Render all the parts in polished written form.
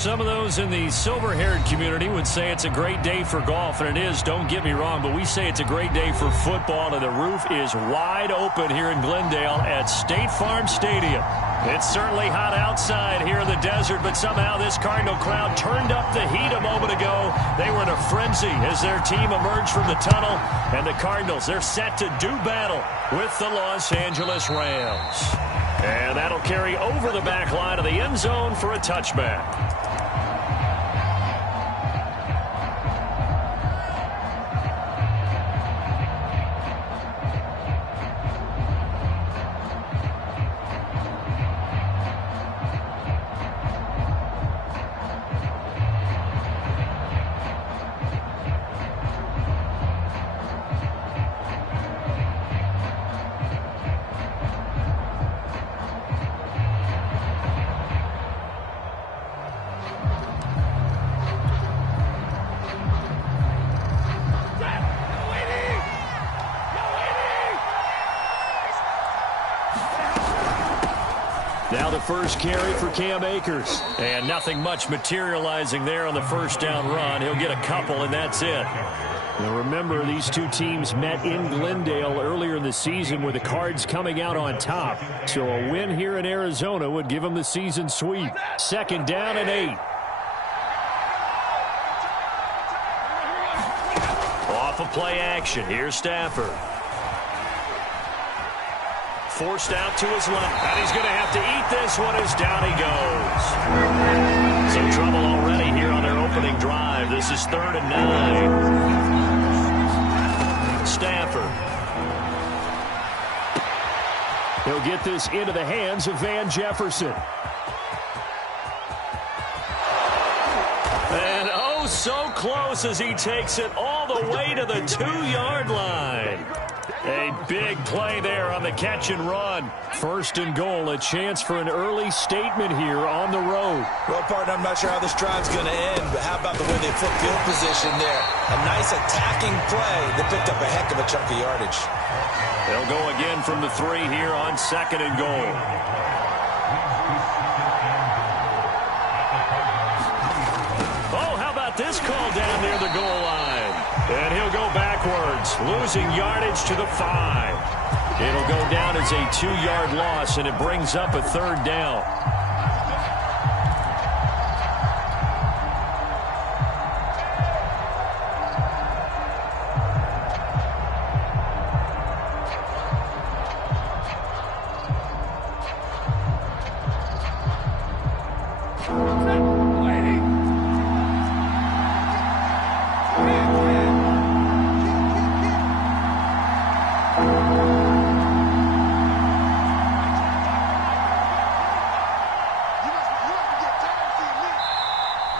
Some of those in the silver-haired community would say it's a great day for golf, and it is, don't get me wrong, but we say it's a great day for football, and the roof is wide open here in Glendale at State Farm Stadium. It's certainly hot outside here in the desert, but somehow this Cardinal crowd turned up the heat a moment ago. They were in a frenzy as their team emerged from the tunnel, and the Cardinals, they're set to do battle with the Los Angeles Rams. And that'll carry over the back line of the end zone for a touchback. Now the first carry for Cam Akers. And nothing much materializing there on the first down run. He'll get a couple, and that's it. Now remember, these two teams met in Glendale earlier in the season with the Cards coming out on top. So a win here in Arizona would give them the season sweep. 2nd down and 8. Off of play action. Here's Stafford. Forced out to his left, and he's going to have to eat this one as down he goes. Some trouble already here on their opening drive. This is 3rd and 9. Stafford. He'll get this into the hands of Van Jefferson. And oh, so close as he takes it all the way to the 2-yard line. A big play there on the catch and run. 1st and goal, a chance for an early statement here on the road. Well, partner, I'm not sure how this drive's going to end, but how about the way they flip field position there? A nice attacking play that picked up a heck of a chunk of yardage. They'll go again from the 3 here on 2nd and goal. Oh, how about this call down near the goal line? And he'll go backwards, losing yardage to the 5. It'll go down as a 2-yard loss, and it brings up a 3rd down.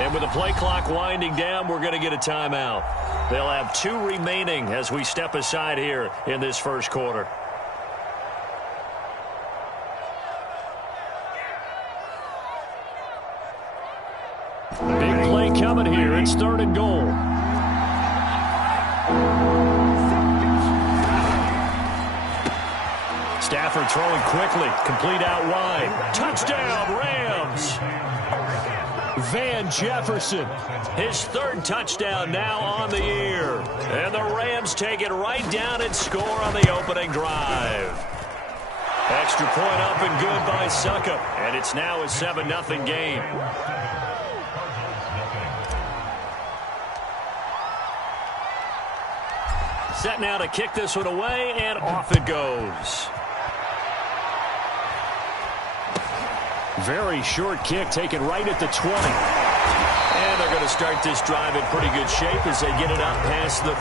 And with the play clock winding down, we're going to get a timeout. They'll have 2 remaining as we step aside here in this first quarter. Big play coming here. It's 3rd and goal. Stafford throwing quickly. Complete out wide. Touchdown, Rams. Van Jefferson, his 3rd touchdown now on the year. And the Rams take it right down and score on the opening drive. Extra point up and good by Succop. And it's now a 7-0 game. Set now to kick this one away, and off it goes. Very short kick taken right at the 20. And they're going to start this drive in pretty good shape as they get it up past the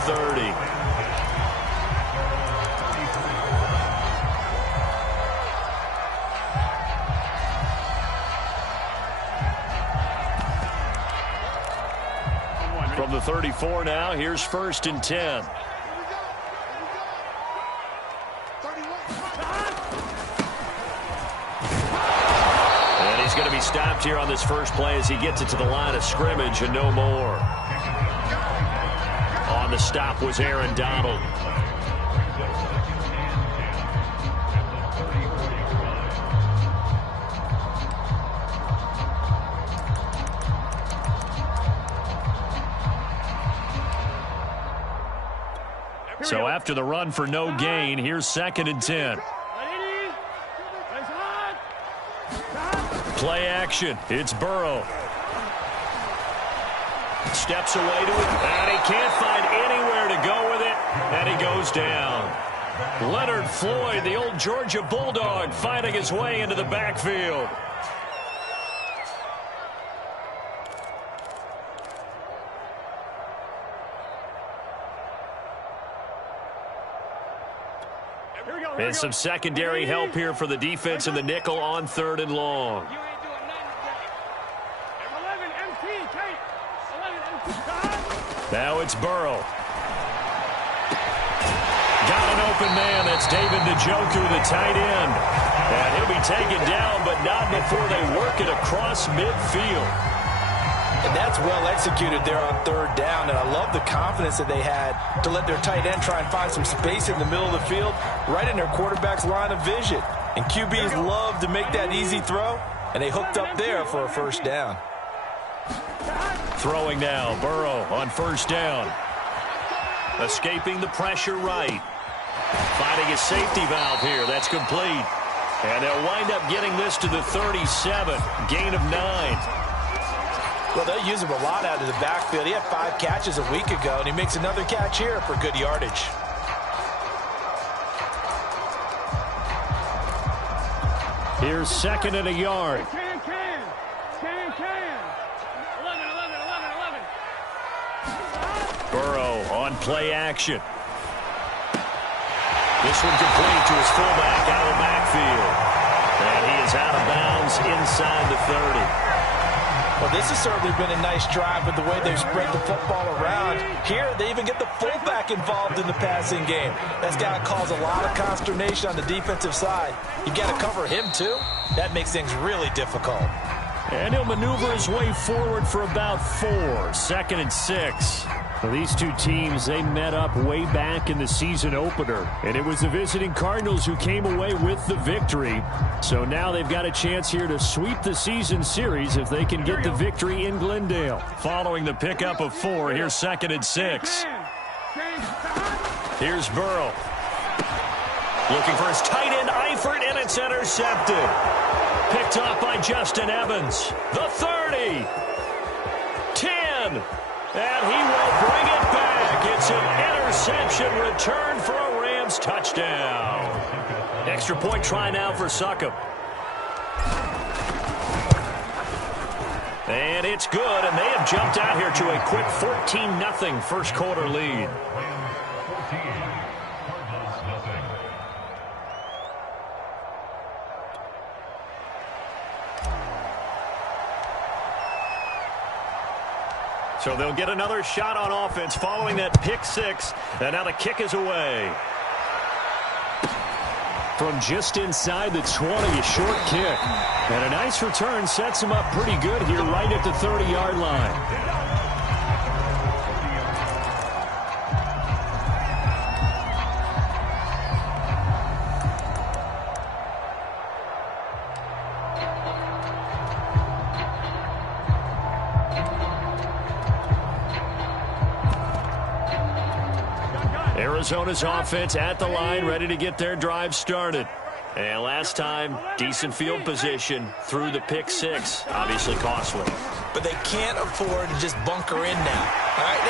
30. From the 34 now, here's 1st and 10. He's going to be stopped here on this first play as he gets it to the line of scrimmage and no more. On the stop was Aaron Donald. So after the run for no gain, here's 2nd and 10. Play action. It's Burrow. Steps away to it, and he can't find anywhere to go with it, and he goes down. Leonard Floyd, the old Georgia Bulldog, finding his way into the backfield. And some secondary help here for the defense in the nickel on 3rd and long. Now it's Burrow. Got an open man. That's David Njoku, the tight end. And he'll be taken down, but not before they work it across midfield. And that's well executed there on 3rd down, and I love the confidence that they had to let their tight end try and find some space in the middle of the field, right in their quarterback's line of vision. And QBs love to make that easy throw, and they hooked up there for a 1st down. Throwing now, Burrow on 1st down. Escaping the pressure right. Finding a safety valve here. That's complete. And they'll wind up getting this to the 37. Gain of 9. Well, they'll use him a lot out of the backfield. He had 5 catches a week ago, and he makes another catch here for good yardage. Here's 2nd and a yard. Burrow on play action. This one complete to his fullback out of the backfield. And he is out of bounds inside the 30. Well, this has certainly been a nice drive with the way they've spread the football around. Here, they even get the fullback involved in the passing game. That's got to cause a lot of consternation on the defensive side. You got to cover him, too. That makes things really difficult. And he'll maneuver his way forward for about 4. 2nd and 6. Well, these two teams, they met up way back in the season opener, and it was the visiting Cardinals who came away with the victory. So now they've got a chance here to sweep the season series if they can get the victory in Glendale. Following the pickup of 4, here's 2nd and 6. Here's Burrow. Looking for his tight end, Eifert, and it's intercepted. Picked off by Justin Evans. The 30. 10. And he will bring it back. It's an interception return for a Rams touchdown. Extra point try now for Succop. And it's good, and they have jumped out here to a quick 14-0 first quarter lead. So they'll get another shot on offense following that pick 6. And now the kick is away. From just inside the 20, a short kick. And a nice return sets him up pretty good here right at the 30-yard line. Arizona's offense at the line, ready to get their drive started. And last time, decent field position through the pick 6. Obviously costly. But they can't afford to just bunker in now. All right,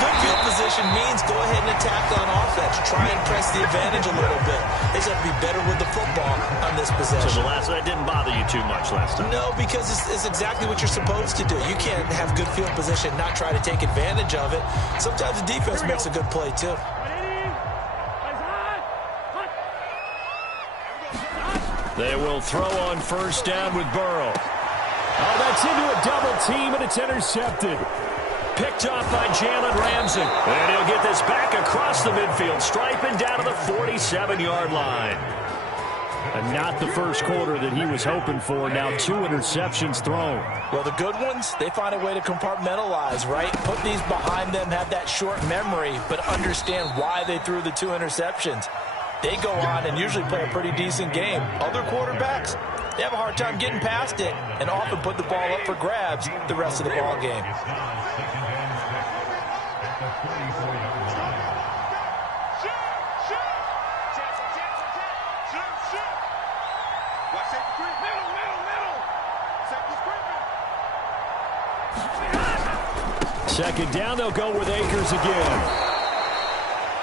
good field position means go ahead and attack on offense. Try and press the advantage a little bit. They just have to be better with the football on this possession. So that didn't bother you too much last time? No, because it's exactly what you're supposed to do. You can't have good field position and not try to take advantage of it. Sometimes the defense makes a good play, too. They will throw on first down with Burrow. Oh, that's into a double team, and it's intercepted. Picked off by Jalen Ramsey. And he'll get this back across the midfield, striping down to the 47-yard line. And not the first quarter that he was hoping for. Now 2 interceptions thrown. Well, the good ones, they find a way to compartmentalize, right? Put these behind them, have that short memory, but understand why they threw the 2 interceptions. They go on and usually play a pretty decent game. Other quarterbacks, they have a hard time getting past it and often put the ball up for grabs the rest of the ball game. Second down, they'll go with Akers again.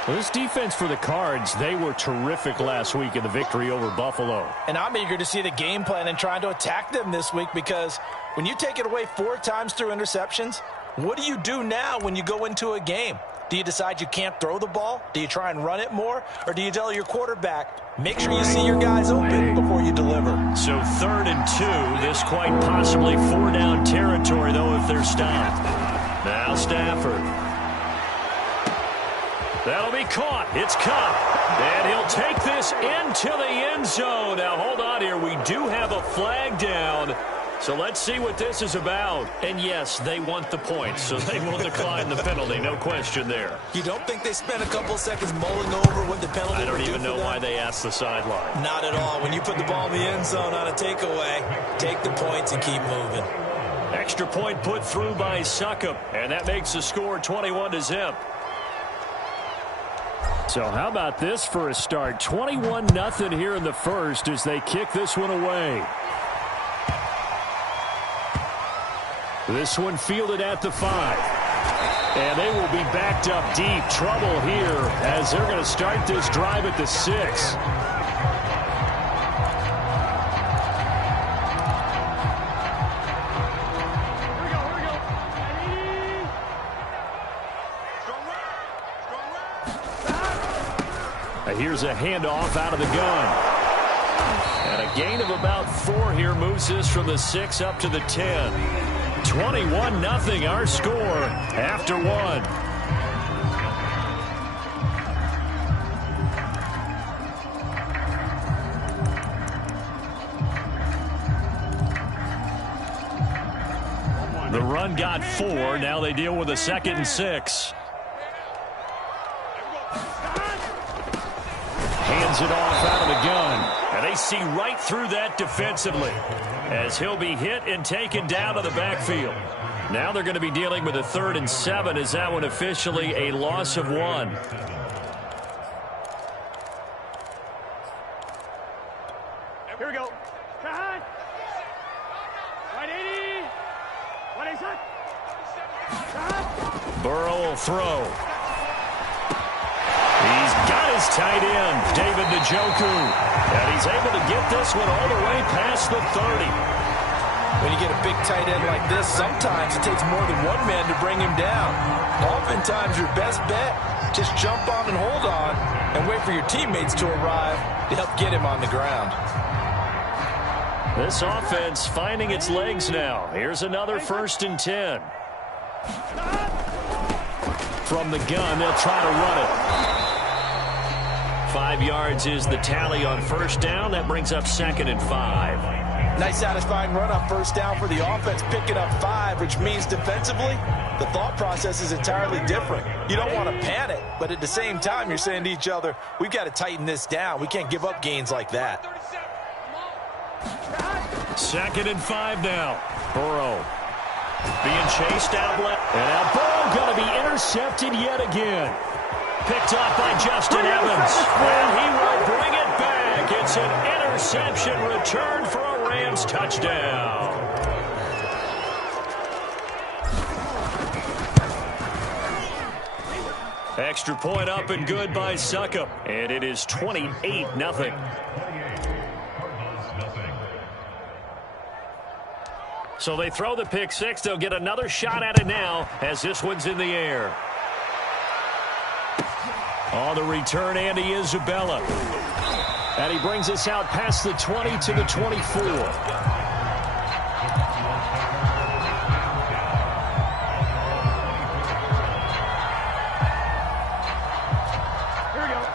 Well, this defense for the Cards, they were terrific last week in the victory over Buffalo. And I'm eager to see the game plan and trying to attack them this week, because when you take it away 4 times through interceptions, what do you do now when you go into a game? Do you decide you can't throw the ball? Do you try and run it more? Or do you tell your quarterback, make sure you see your guys open before you deliver? So 3rd and 2, this quite possibly 4-down territory, though, if they're stopped. Now Stafford. That'll be caught. It's Cup. And he'll take this into the end zone. Now, hold on here. We do have a flag down. So let's see what this is about. And, yes, they want the points, so they will decline the penalty. No question there. You don't think they spent a couple seconds mulling over what the penalty I don't would even do know for them? why they asked the sideline. Not at all. When you put the ball in the end zone on a takeaway, take the points and keep moving. Extra point put through by Succop, and that makes the score 21-0. So how about this for a start? 21-0 here in the first as they kick this one away. This one fielded at the 5. And they will be backed up deep. Trouble here as they're going to start this drive at the 6. Here's a handoff out of the gun. And a gain of about 4 here moves this from the 6 up to the 10. 21-0 our score after 1. The run got 4. Now they deal with a 2nd and 6. Hands it off out of the gun. And they see right through that defensively as he'll be hit and taken down to the backfield. Now they're going to be dealing with a 3rd and 7. Is that one officially a loss of 1? Here we go. Burrow will throw. He's got his tight end, David Njoku. And he's able to get this one all the way past the 30. When you get a big tight end like this, sometimes it takes more than one man to bring him down. Oftentimes, your best bet, just jump on and hold on and wait for your teammates to arrive to help get him on the ground. This offense finding its legs now. Here's another 1st and 10. From the gun, they'll try to run it. 5 yards is the tally on 1st down. That brings up 2nd and 5. Nice satisfying run on 1st down for the offense, picking up 5, which means defensively, the thought process is entirely different. You don't want to panic, but at the same time, you're saying to each other, we've got to tighten this down. We can't give up gains like that. 2nd and 5 now. Burrow being chased out left. And now Burrow going to be intercepted yet again. Picked up by Justin Evans. And he will bring it back. It's an interception return for a Rams touchdown. Extra point up and good by Succop. And it is 28-0. So they throw the pick 6. They'll get another shot at it now as this one's in the air. On the return, Andy Isabella. And he brings us out past the 20 to the 24.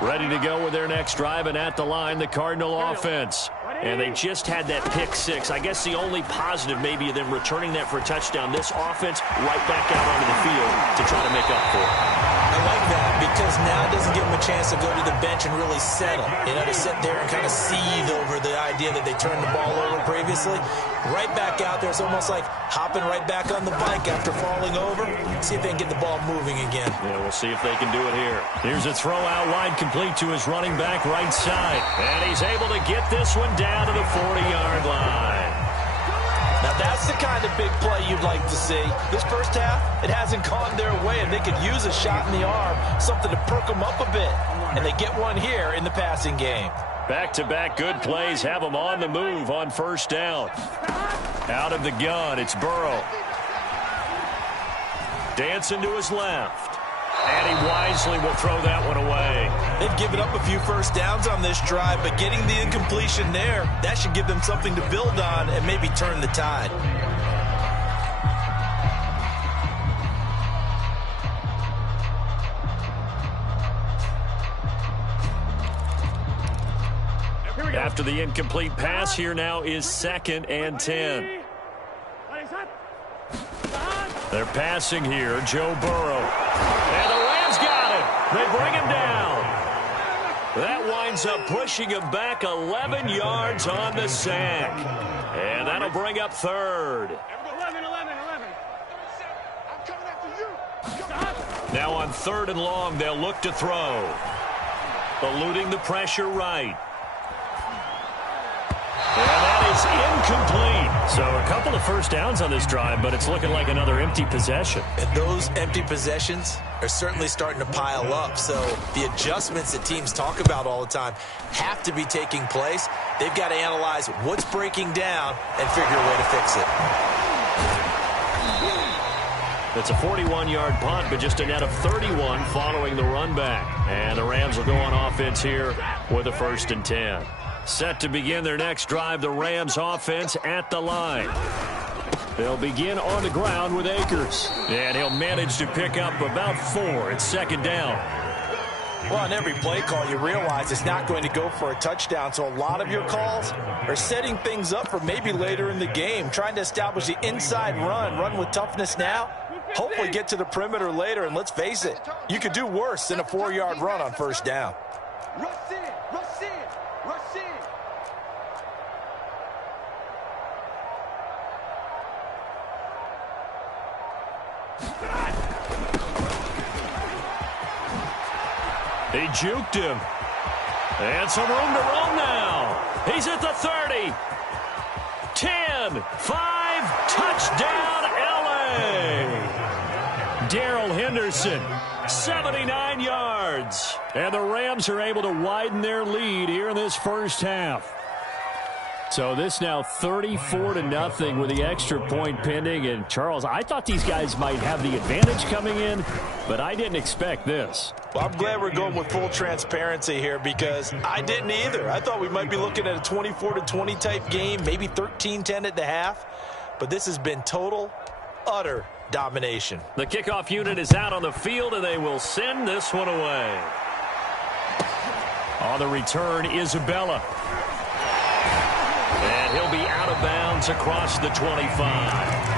Ready to go with their next drive, and at the line, the Cardinal offense. And they just had that pick 6. I guess the only positive maybe of them returning that for a touchdown. This offense right back out onto the field to try to make up for it. I like that because now it doesn't give them a chance to go to the bench and really settle. You know, to sit there and kind of seethe over the idea that they turned the ball over previously. Right back out there. It's almost like hopping right back on the bike after falling over. See if they can get the ball moving again. Yeah, we'll see if they can do it here. Here's a throw out wide complete to his running back right side. And he's able to get this one down to the 40-yard line. Now That's the kind of big play you'd like to see. This first half, it hasn't gone their way, and they could use a shot in the arm, something to perk them up a bit. And they get one here in the passing game. Back-to-back good plays have them on the move on first down. Out of the gun, it's Burrow. Dancing to his left. And he wisely will throw that one away. They've given up a few first downs on this drive, but getting the incompletion there, that should give them something to build on and maybe turn the tide. After the incomplete pass, here now is 2nd and 10. They're passing here, Joe Burrow. And the Rams got him. They bring him down. That winds up pushing him back 11 yards on the sack. And that'll bring up 3rd. Now on 3rd and long, they'll look to throw. Eluding the pressure right. And that is incomplete. So a couple of first downs on this drive, but it's looking like another empty possession. And those empty possessions are certainly starting to pile up. So the adjustments that teams talk about all the time have to be taking place. They've got to analyze what's breaking down and figure a way to fix it. It's a 41-yard punt, but just a net of 31 following the run back. And the Rams will go on offense here with a 1st and 10. Set to begin their next drive, the Rams offense at the line. They'll begin on the ground with Akers. And he'll manage to pick up about 4. It's 2nd down. Well, on every play call, you realize it's not going to go for a touchdown. So a lot of your calls are setting things up for maybe later in the game, trying to establish the inside run with toughness now. Hopefully get to the perimeter later, and let's face it, you could do worse than a 4-yard run on first down. He juked him. And some room to roam now. He's at the 30. 10, 5, touchdown, LA. Darrell Henderson, 79 yards. And the Rams are able to widen their lead here in this first half. So this now 34-0 with the extra point pending. And, Charles, I thought these guys might have the advantage coming in, but I didn't expect this. Well, I'm glad we're going with full transparency here because I didn't either. I thought we might be looking at a 24-20 type game, maybe 13-10 at the half. But this has been total, utter domination. The kickoff unit is out on the field, and they will send this one away. On the return, Isabella. And he'll be out of bounds across the 25.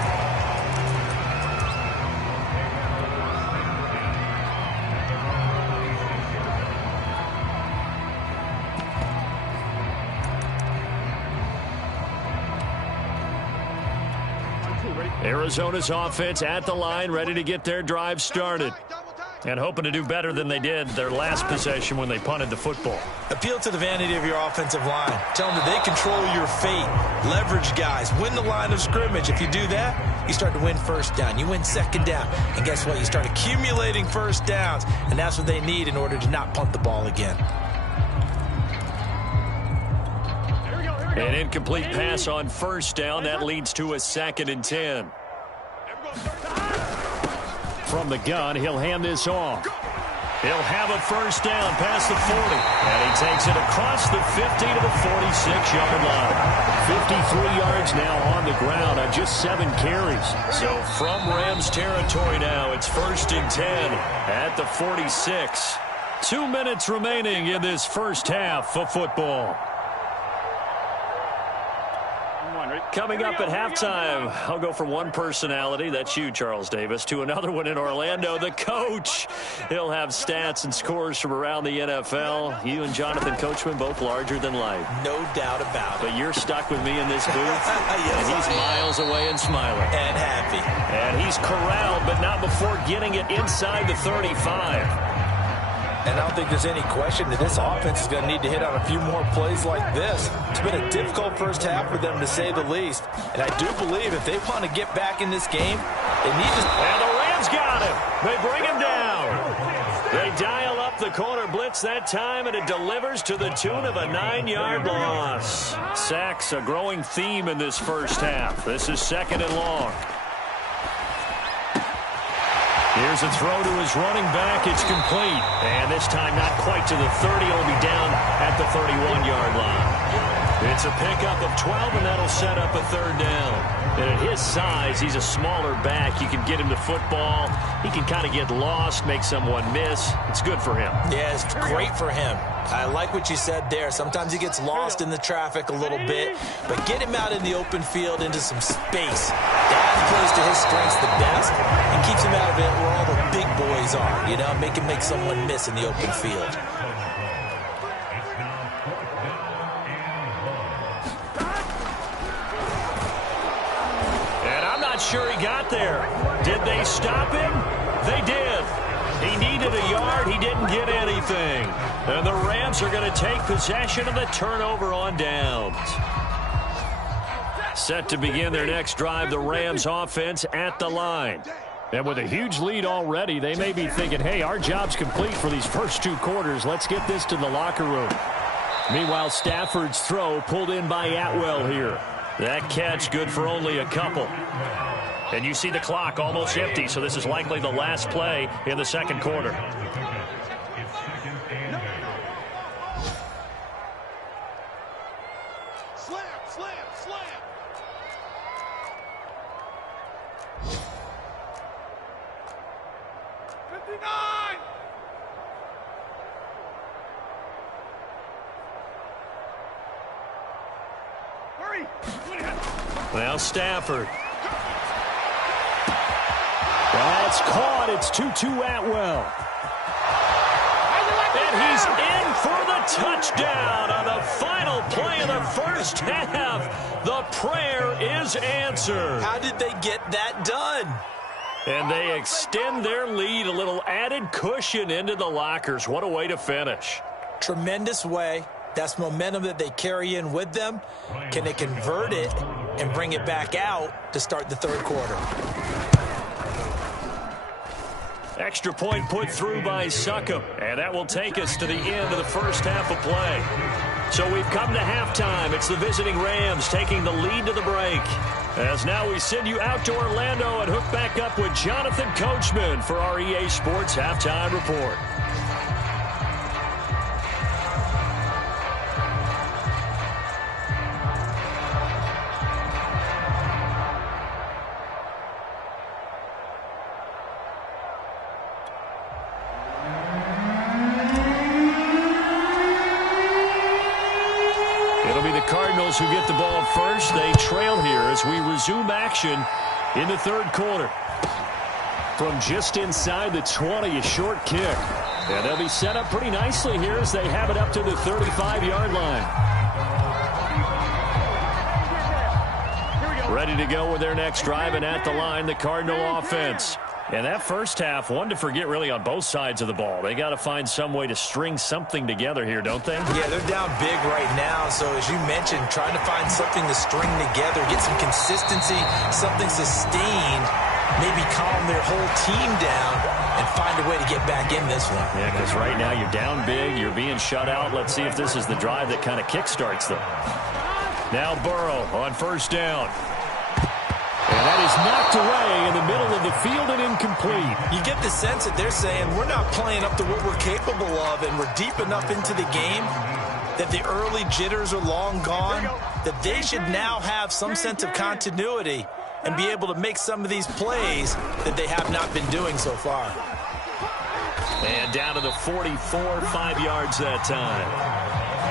Arizona's offense at the line, ready to get their drive started. And hoping to do better than they did their last possession when they punted the football. Appeal to the vanity of your offensive line. Tell them that they control your fate. Leverage guys. Win the line of scrimmage. If you do that, you start to win first down. You win 2nd down. And guess what? You start accumulating first downs. And that's what they need in order to not punt the ball again. An incomplete pass on first down. That leads to a 2nd and 10. From the gun, he'll hand this off. He'll have a first down past the 40. And he takes it across the 50 to the 46-yard line. 53 yards now on the ground on just 7 carries. So from Rams territory now, it's 1st and 10 at the 46. 2 minutes remaining in this first half of football. Coming up at halftime, I'll go from one personality, that's you, Charles Davis, to another one in Orlando, the coach. He'll have stats and scores from around the NFL. You and Jonathan Coachman, both larger than life. No doubt about it. But you're stuck with me in this booth, yes, and he's miles away and smiling. And happy. And he's corralled, but not before getting it inside the 35. And I don't think there's any question that this offense is going to need to hit on a few more plays like this. It's been a difficult first half for them, to say the least. And I do believe if they want to get back in this game, they need to... And the Rams got him. They bring him down. They dial up the corner blitz that time, and it delivers to the tune of a 9-yard loss. Sacks a growing theme in this first half. This is 2nd and long. Here's a throw to his running back. It's complete. And this time not quite to the 30. It'll be down at the 31-yard line. It's a pickup of 12, and that'll set up a 3rd down. And at his size, he's a smaller back. You can get him the football. He can kind of get lost, make someone miss. It's good for him. Yeah, it's great for him. I like what you said there. Sometimes he gets lost in the traffic a little bit, but get him out in the open field into some space. That plays to his strengths the best and keeps him out of it where all the big boys are, you know, make him make someone miss in the open field. And I'm not sure he got there. Did they stop him? They did. He needed a yard. He didn't get anything. And the Rams are going to take possession of the turnover on downs. Set to begin their next drive, the Rams offense at the line. And with a huge lead already, they may be thinking, hey, our job's complete for these first 2 quarters. Let's get this to the locker room. Meanwhile, Stafford's throw pulled in by Atwell here. That catch good for only a couple. And you see the clock almost empty, so this is likely the last play in the 2nd quarter. Slam, slam, slam. Hurry! Now Stafford. That's caught. It's 2-2 Atwell. And he's in for the touchdown on the final play of the first half. The prayer is answered. How did they get that done? And they extend their lead, a little added cushion into the lockers. What a way to finish. Tremendous way. That's momentum that they carry in with them. Can they convert it and bring it back out to start the 3rd quarter? Extra point put through by Succop, and that will take us to the end of the first half of play. So we've come to halftime. It's the visiting Rams taking the lead to the break. As now we send you out to Orlando and hook back up with Jonathan Coachman for our EA Sports Halftime Report. Cardinals who get the ball first. They trail here as we resume action in the 3rd quarter. From just inside the 20, a short kick. And they'll be set up pretty nicely here as they have it up to the 35-yard line. Ready to go with their next drive, and at the line, the Cardinal offense. And that first half, one to forget really on both sides of the ball. They got to find some way to string something together here, don't they? Yeah, they're down big right now. So as you mentioned, trying to find something to string together, get some consistency, something sustained, maybe calm their whole team down and find a way to get back in this one. Yeah, because right now you're down big, you're being shut out. Let's see if this is the drive that kind of kickstarts them. Now Burrow on first down. And that is knocked away in the middle of the field and incomplete. You get the sense that they're saying we're not playing up to what we're capable of, and we're deep enough into the game that the early jitters are long gone, that they should now have some sense of continuity and be able to make some of these plays that they have not been doing so far. And down to the 44, 5 yards that time.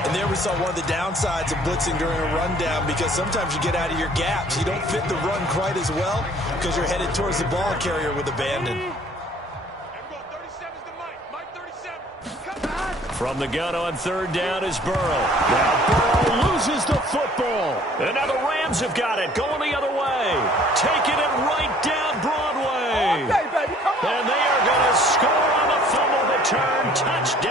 And there we saw one of the downsides of blitzing during a rundown, because sometimes you get out of your gaps. You don't fit the run quite as well because you're headed towards the ball carrier with abandon. From the gun on third down is Burrow. Now Burrow loses the football. And now the Rams have got it, going the other way. Taking it right down Broadway. Okay, baby, come on. And they are going to score on the fumble return. Touchdown.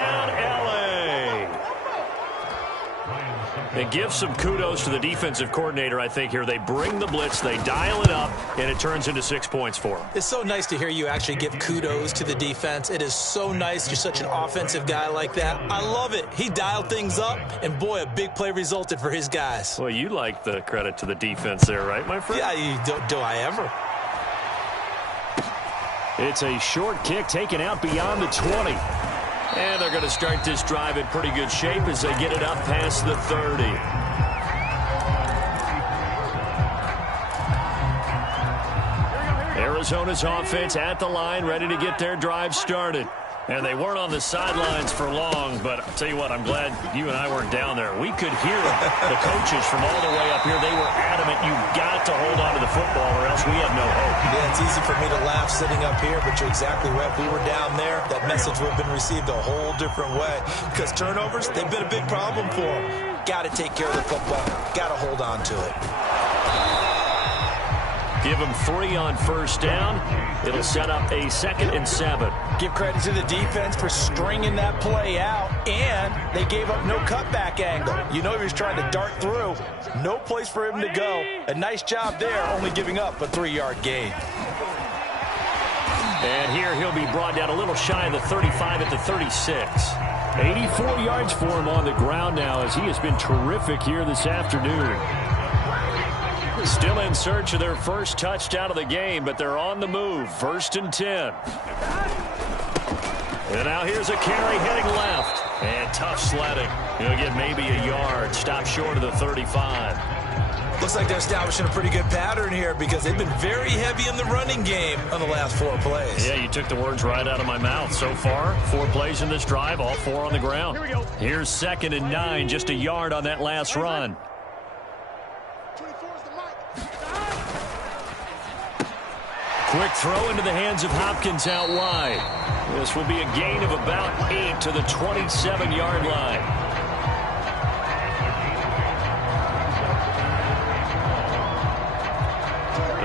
And give some kudos to the defensive coordinator, I think, here. They bring the blitz, they dial it up, and it turns into 6 points for them. It's so nice to hear you actually give kudos to the defense. It is so nice. You're such an offensive guy like that. I love it. He dialed things up, and boy, a big play resulted for his guys. Well, you like the credit to the defense there, right, my friend? Yeah, do I ever? It's a short kick taken out beyond the 20. And they're going to start this drive in pretty good shape as they get it up past the 30. Arizona's offense at the line, ready to get their drive started. And they weren't on the sidelines for long, but I'll tell you what, I'm glad you and I weren't down there. We could hear the coaches from all the way up here. They were adamant, you've got to hold on to the football or else we have no hope. Yeah, it's easy for me to laugh sitting up here, but you're exactly right. If we were down there, that message would have been received a whole different way. Because turnovers, they've been a big problem for them. Got to take care of the football. Got to hold on to it. Give them 3 on first down. It'll set up a 2nd and 7. Give credit to the defense for stringing that play out, and they gave up no cutback angle. You know he was trying to dart through. No place for him to go. A nice job there, only giving up a 3-yard gain. And here he'll be brought down a little shy of the 35 at the 36. 84 yards for him on the ground now as he has been terrific here this afternoon. Still in search of their first touchdown of the game, but they're on the move. 1st and 10. And now here's a carry heading left. And tough sledding. He'll get maybe a yard. Stop short of the 35. Looks like they're establishing a pretty good pattern here because they've been very heavy in the running game on the last 4 plays. Yeah, you took the words right out of my mouth. So far, 4 plays in this drive, all 4 on the ground. Here we go. Here's 2nd and 9, just a yard on that last run. Quick throw into the hands of Hopkins out wide. This will be a gain of about 8 to the 27-yard line.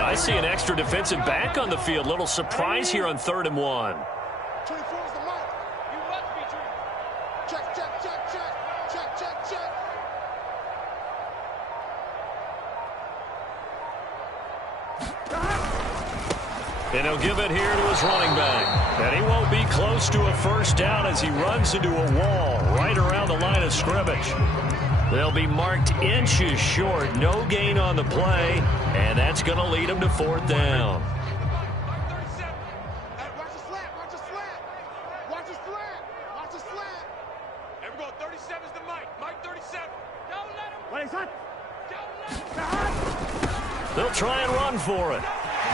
I see an extra defensive back on the field. Little surprise here on 3rd and 1. 24 is the mark. You must be true. Check, check, check, check. Check, check, check. And he'll give it here to his running back. And he won't be close to a first down as he runs into a wall right around the line of scrimmage. They'll be marked inches short. No gain on the play. And that's going to lead him to 4th down. Watch the slant. Watch the slant. Watch the slant. Watch the slant. Here we go. 37 is the Mike. Mike 37. Don't let him. What is that? Don't let him. They'll try and run for it.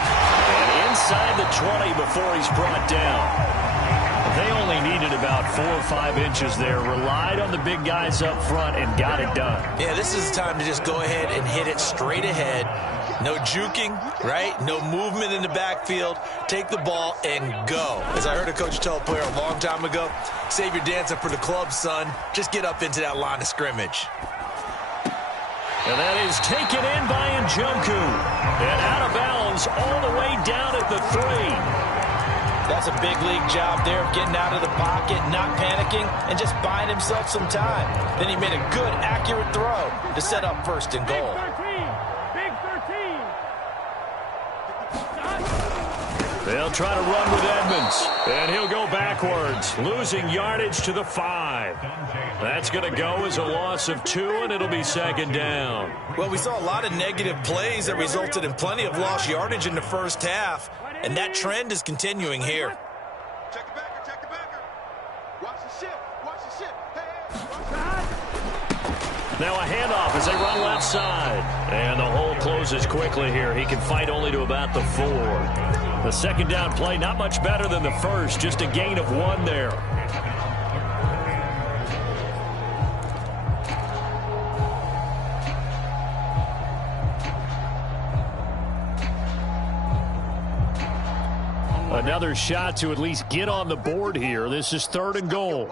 And inside the 20 before he's brought down. They only needed about 4 or 5 inches there. Relied on the big guys up front and got it done. Yeah, this is the time to just go ahead and hit it straight ahead. No juking, right? No movement in the backfield. Take the ball and go. As I heard a coach tell a player a long time ago, save your dancing for the club, son. Just get up into that line of scrimmage. And that is taken in by Njoku. And out of bounds all the way down at the 3. That's a big league job there of getting out of the pocket, not panicking, and just buying himself some time. Then he made a good, accurate throw to set up 1st and goal. Big 13. They'll try to run with Edmonds. And he'll go backwards, losing yardage to the 5. That's going to go as a loss of 2, and it'll be 2nd down. Well, we saw a lot of negative plays that resulted in plenty of lost yardage in the first half, and that trend is continuing here. Check the backer. Check the backer. Watch the ship. Watch the ship. Hey, watch the... Now a handoff as they run left side. And the hole closes quickly here. He can fight only to about the 4. The 2nd down play, not much better than the first. Just a gain of 1 there. Another shot to at least get on the board here. This is 3rd and goal.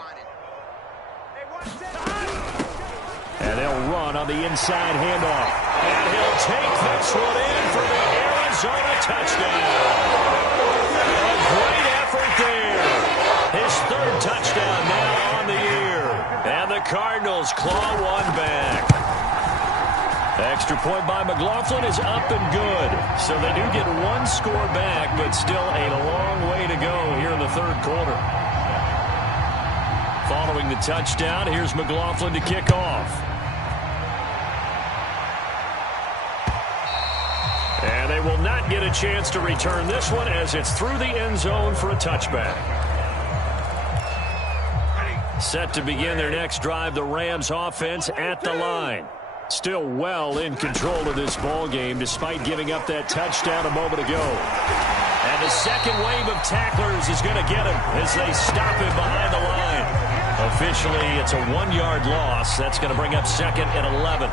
And they'll run on the inside handoff. And he'll take this one in for the Arizona touchdown. A great effort there. His 3rd touchdown now on the year. And the Cardinals claw one back. Extra point by McLaughlin is up and good. So they do get one score back, but still a long way to go here in the third quarter. Following the touchdown, here's McLaughlin to kick off. And they will not get a chance to return this one as it's through the end zone for a touchback. Set to begin their next drive, the Rams offense at the line. Still well in control of this ball game despite giving up that touchdown a moment ago. And the second wave of tacklers is going to get him as they stop him behind the line. Officially, it's a 1-yard loss. That's going to bring up second and 11.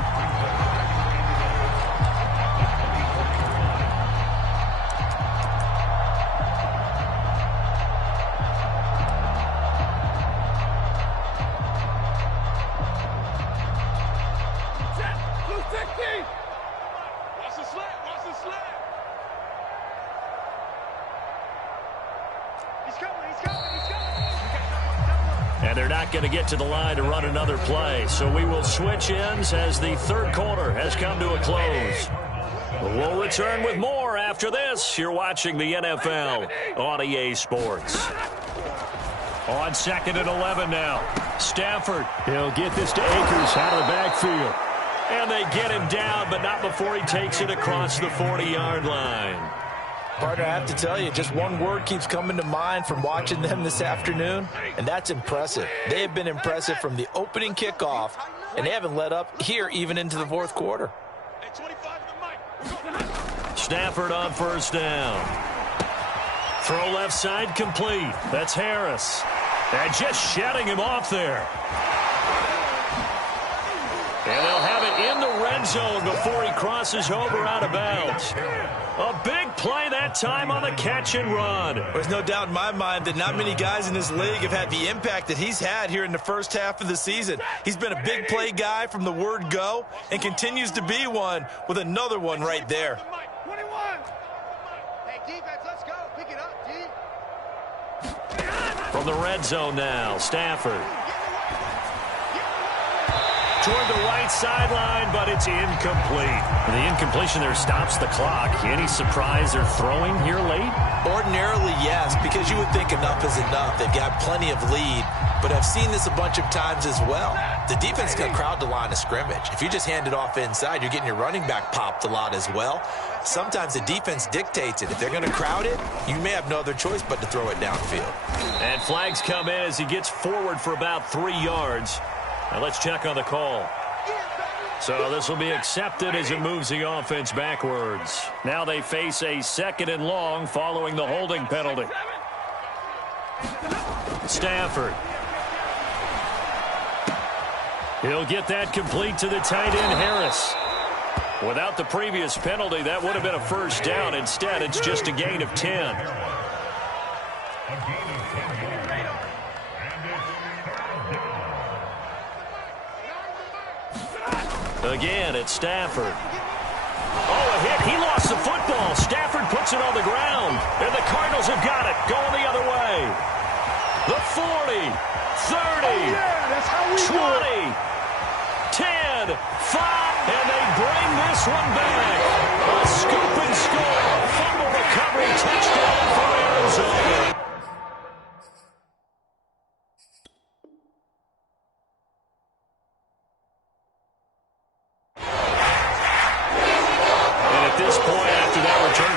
And they're not going to get to the line to run another play. So we will switch ends as the third quarter has come to a close. We'll return with more after this. You're watching the NFL on EA Sports. On second and 11 now. Stafford, he'll get this to Akers out of the backfield. And they get him down, but not before he takes it across the 40-yard line. Partner, I have to tell you, just one word keeps coming to mind from watching them this afternoon, and that's impressive. They have been impressive from the opening kickoff, and they haven't let up here even into the fourth quarter. Stafford on first down. Throw left side complete. That's Harris. And just shutting him off there. And they'll have it in the red zone before he crosses over out of bounds. A big play that time on the catch and run. There's no doubt in my mind that not many guys in this league have had the impact that he's had here in the first half of the season. He's been a big play guy from the word go and continues to be one with another one right there. 21. Hey, defense, let's go. Pick it up, D. From the red zone now, Stafford. Toward the right sideline, but it's incomplete. The incompletion there stops the clock. Any surprise they're throwing here late? Ordinarily, yes, because you would think enough is enough. They've got plenty of lead, but I've seen this a bunch of times as well. The defense can crowd the line of scrimmage. If you just hand it off inside, you're getting your running back popped a lot as well. Sometimes the defense dictates it. If they're going to crowd it, you may have no other choice but to throw it downfield. And flags come in as he gets forward for about 3 yards. Now let's check on the call. So this will be accepted as it moves the offense backwards. Now they face a second and long following the holding penalty. Stafford. He'll get that complete to the tight end, Harris. Without the previous penalty, that would have been a first down. Instead, it's just a gain of 10. Again, it's Stafford. Oh, a hit. He lost the football. Stafford puts it on the ground. And the Cardinals have got it. Going the other way. The 40, 30, 20, 10, 5. And they bring this one back. A scoop and score. Fumble recovery. Touchdown for Arizona.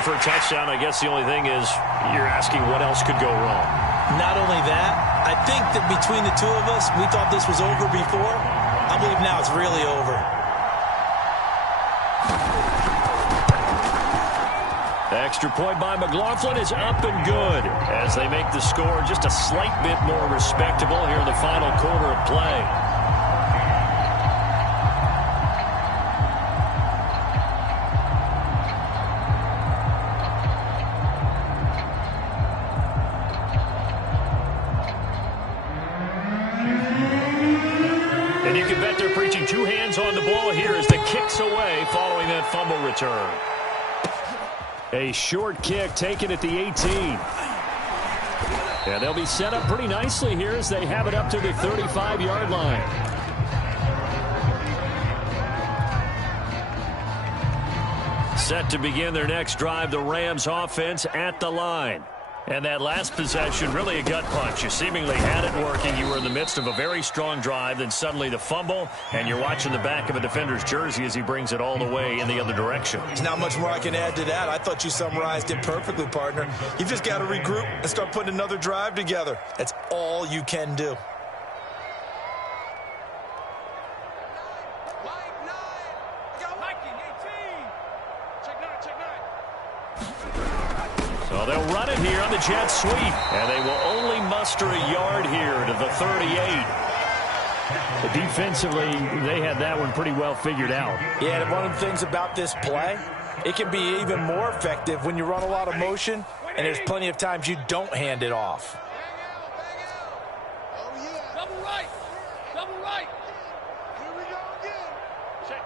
For a touchdown, I guess the only thing is you're asking what else could go wrong. Not only that, I think that between the two of us, we thought this was over before. I believe now it's really over. Extra point by McLaughlin is up and good as they make the score just a slight bit more respectable here in the final quarter of play. And you can bet they're preaching two hands on the ball here as the kick's away following that fumble return. A short kick taken at the 18. And they'll be set up pretty nicely here as they have it up to the 35-yard line. Set to begin their next drive, the Rams offense at the line. And that last possession, really a gut punch. You seemingly had it working. You were in the midst of a very strong drive, then suddenly the fumble, and you're watching the back of a defender's jersey as he brings it all the way in the other direction. There's not much more I can add to that. I thought you summarized it perfectly, partner. You've just got to regroup and start putting another drive together. That's all you can do. So they'll run it here on the jet sweep, and they will only muster a yard here to the 38. But defensively, they had that one pretty well figured out. Yeah, and one of the things about this play, it can be even more effective when you run a lot of motion, and there's plenty of times you don't hand it off. Double right. Double right. Here we go again. Check.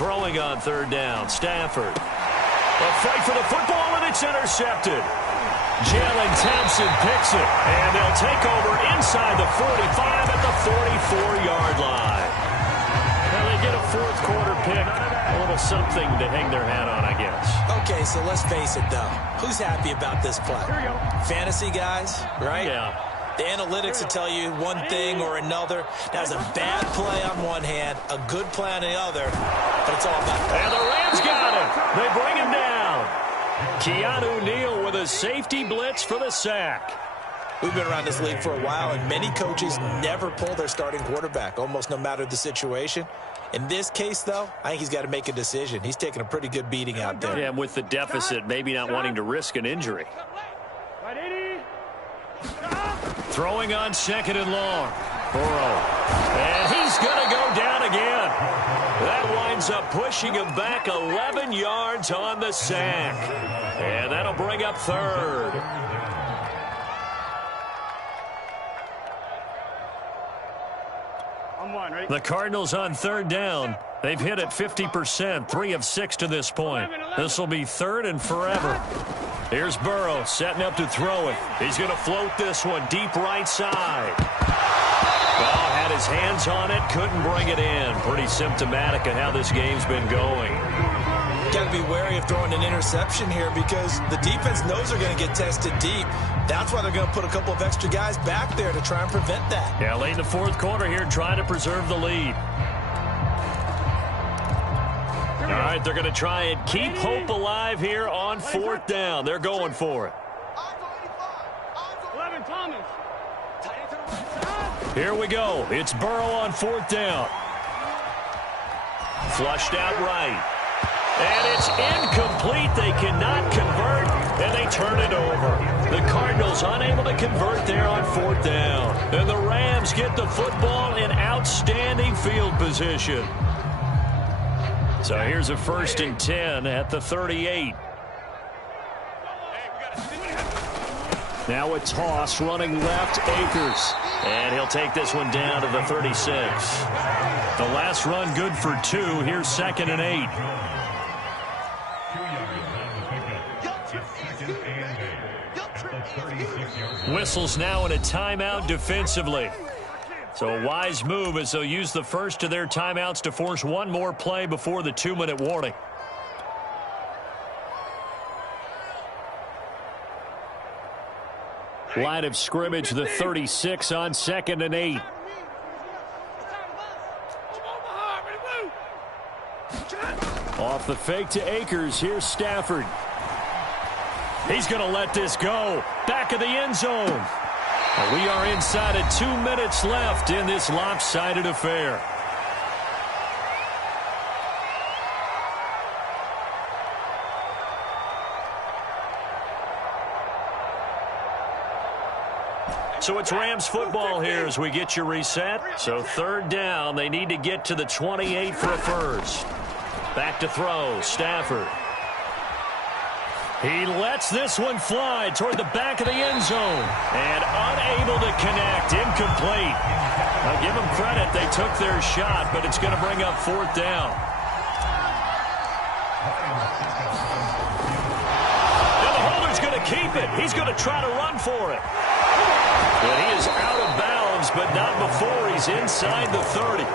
Throwing on third down, Stafford. A fight for the football, and it's intercepted. Jalen Thompson picks it, and they'll take over inside the 45 at the 44-yard line. Now they get a fourth quarter pick, a little something to hang their hat on, I guess. Okay, so let's face it, though. Who's happy about this play? Fantasy guys, right? Yeah. The analytics will tell you one thing or another. That was a bad play on one hand, a good play on the other, but it's all about that. And the Rams got him. They bring him down. Keanu Neal with a safety blitz for the sack. We've been around this league for a while, and many coaches never pull their starting quarterback, almost no matter the situation. In this case, though, I think he's got to make a decision. He's taking a pretty good beating out there. Yeah, with the deficit, maybe not wanting to risk an injury. Throwing on second and long. Burrow. And he's going to go down again. That winds up pushing him back 11 yards on the sack. And that'll bring up third. The Cardinals on third down. They've hit it 50%, 3 of 6 to this point. This will be third and forever. Here's Burrow setting up to throw it. He's going to float this one deep right side. Well, had his hands on it, couldn't bring it in. Pretty symptomatic of how this game's been going. Got to be wary of throwing an interception here because the defense knows they're going to get tested deep. That's why they're going to put a couple of extra guys back there to try and prevent that. Yeah, late in the fourth quarter here, trying to preserve the lead. All right, they're going to try and keep hope alive here on fourth down. They're going for it. Here we go. It's Burrow on fourth down. Flushed out right. And it's incomplete. They cannot convert, and they turn it over. The Cardinals unable to convert there on fourth down. And the Rams get the football in outstanding field position. So here's a 1st and 10 at the 38. Now a toss running left, Akers. And he'll take this one down to the 36. The last run good for 2. Here's 2nd and 8. Whistles now in a timeout defensively. So a wise move as they'll use the first of their timeouts to force one more play before the 2-minute warning. Line of scrimmage, the 36 on 2nd and 8. Off the fake to Akers. Here's Stafford. He's going to let this go. Back of the end zone. We are inside of 2 minutes left in this lopsided affair. So it's Rams football here as we get you reset. So third down, they need to get to the 28 for a first. Back to throw, Stafford. He lets this one fly toward the back of the end zone. And unable to connect, incomplete. I'll give them credit, they took their shot, but it's going to bring up fourth down. Now the holder's going to keep it. He's going to try to run for it. But he is out of bounds, but not before he's inside the 30.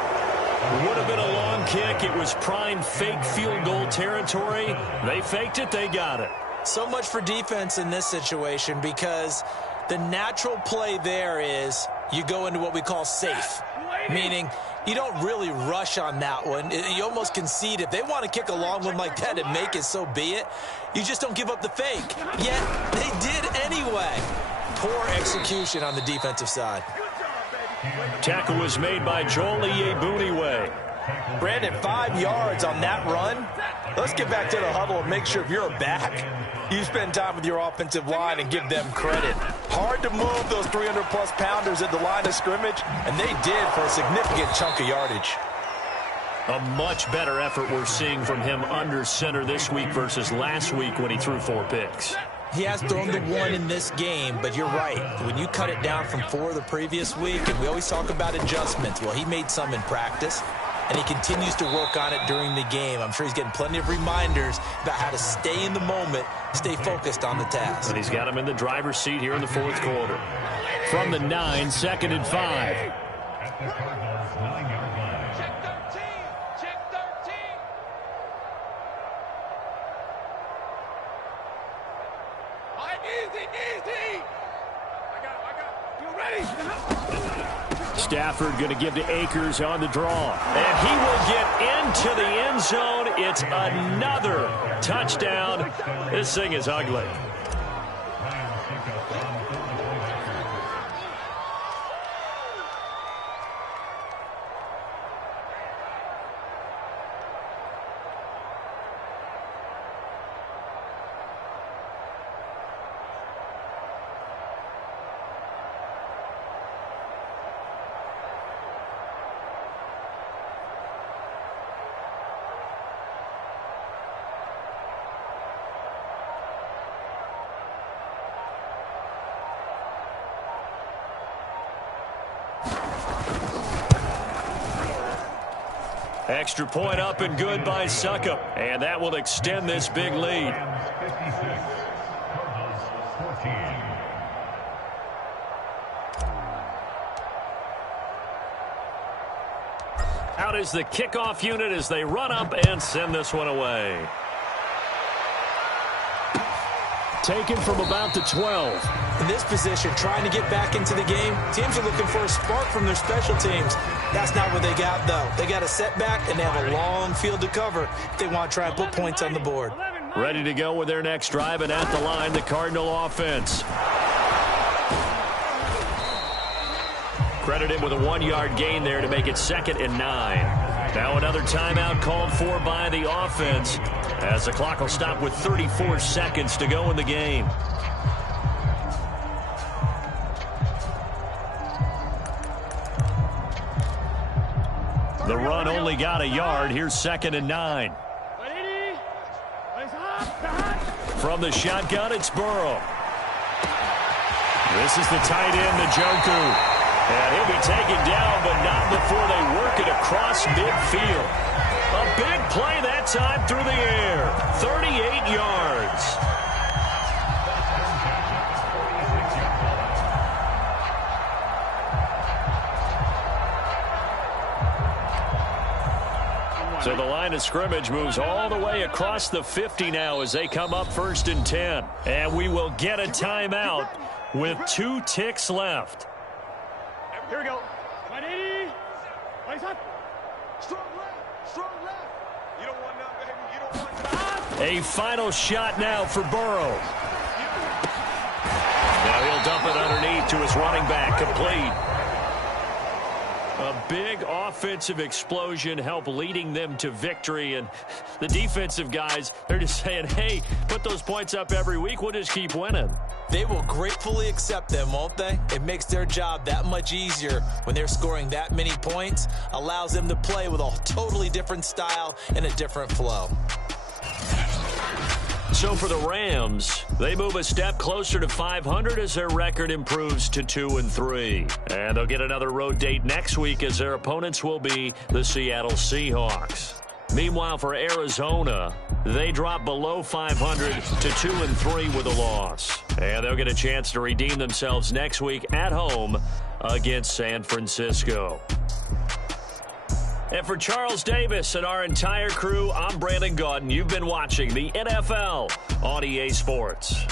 Would have been a long kick. It was prime fake field goal territory. They faked it. They got it. So much for defense in this situation, because the natural play there is you go into what we call safe, meaning you don't really rush on that one. You almost concede. If they want to kick a long one like that and make it, so be it. You just don't give up the fake. Yet they did anyway. Poor execution on the defensive side. Tackle was made by Joel Iyiegbuniwe. Brandon, 5 yards on that run. Let's get back to the huddle and make sure if you're a back, you spend time with your offensive line and give them credit. Hard to move those 300-plus pounders at the line of scrimmage, and they did for a significant chunk of yardage. A much better effort we're seeing from him under center this week versus last week when he threw 4 picks. He has thrown the 1 in this game, but you're right. When you cut it down from 4 the previous week, and we always talk about adjustments, well, he made some in practice, and he continues to work on it during the game. I'm sure he's getting plenty of reminders about how to stay in the moment, stay focused on the task. And he's got him in the driver's seat here in the 4th quarter. From the 9, 2nd and 5. Stafford going to give to Akers on the draw. And he will get into the end zone. It's another touchdown. This thing is ugly. Extra point up and good by Succop. And that will extend this big lead. Out is the kickoff unit as they run up and send this one away. Taken from about the 12. In this position, trying to get back into the game, teams are looking for a spark from their special teams. That's not what they got, though. They got a setback, and they have a long field to cover if they want to try and put points on the board. Ready to go with their next drive, and at the line, the Cardinal offense. Credited with a 1-yard gain there to make it 2nd and 9. Now another timeout called for by the offense, as the clock will stop with 34 seconds to go in the game. The run only got a yard. Here's 2nd and 9. From the shotgun, it's Burrow. This is the tight end, Njoku. And he'll be taken down, but not before they work it across midfield. A big play that time through the air. 38 yards. So the line of scrimmage moves all the way across the 50 now as they come up 1st and 10. And we will get a timeout with 2 ticks left. Here we go. 180. Place up. Strong left. Strong left. You don't want none, baby. You don't want none. A final shot now for Burrow. Now he'll dump it underneath to his running back. Complete. A big offensive explosion helped leading them to victory. And the defensive guys, they're just saying, hey, put those points up every week. We'll just keep winning. They will gratefully accept them, won't they? It makes their job that much easier when they're scoring that many points. Allows them to play with a totally different style and a different flow. So for the Rams, they move a step closer to 500 as their record improves to 2-3. And they'll get another road date next week as their opponents will be the Seattle Seahawks. Meanwhile, for Arizona, they drop below 500 to 2-3 with a loss. And they'll get a chance to redeem themselves next week at home against San Francisco. And for Charles Davis and our entire crew, I'm Brandon Gaudin. You've been watching the NFL on EA Sports.